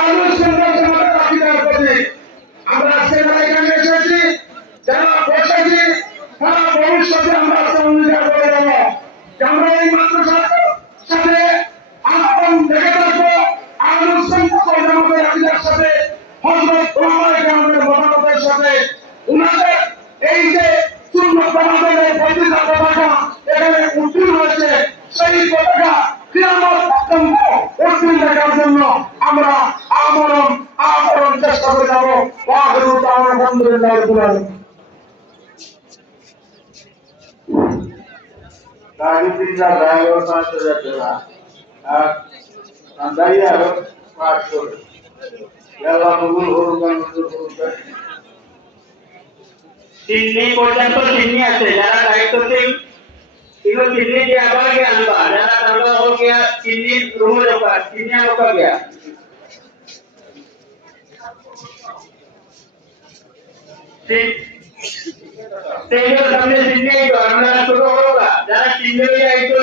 আনুষ্ঠানিক আমাদের বাকিদার প্রতি আমরা সেটা এখানে এসেছি যারা বসেছি তারা ভবিষ্যতে আমরা অঙ্গীকার করে দেবো যে আমরা এই মাদ্রাসার সাথে আন্দোলন দেখে থাকবো আনুষ্ঠানিক আমাদের বাকিদার সাথে হযরত ওলামায়ে কেরামের মতামতের সাথে উনাদের এই যে সুন্নাত আমাদের এই ফজিলত পতাকা এখানে উত্তীর্ণ হয়েছে সেই পতাকা কিয়ামত পর্যন্ত উত্তীর্ণ রাখার জন্য আমরা আমরণ চেষ্টা করে যাবো। ওয়াহিরু দাওয়ানা আলহামদুলিল্লাহি রাব্বিল আলামিন। Kita driver pass saja. Andai harus pasur. Kalau urukan. Sini পর্যন্ত sini আছে যারা দায়িত্বশীল इनको sini dia apa lagi anda যারা তাহলে हो गया sini rumah apa sini apa गया sini हमने sini itu anda suruh होगा যারা sini itu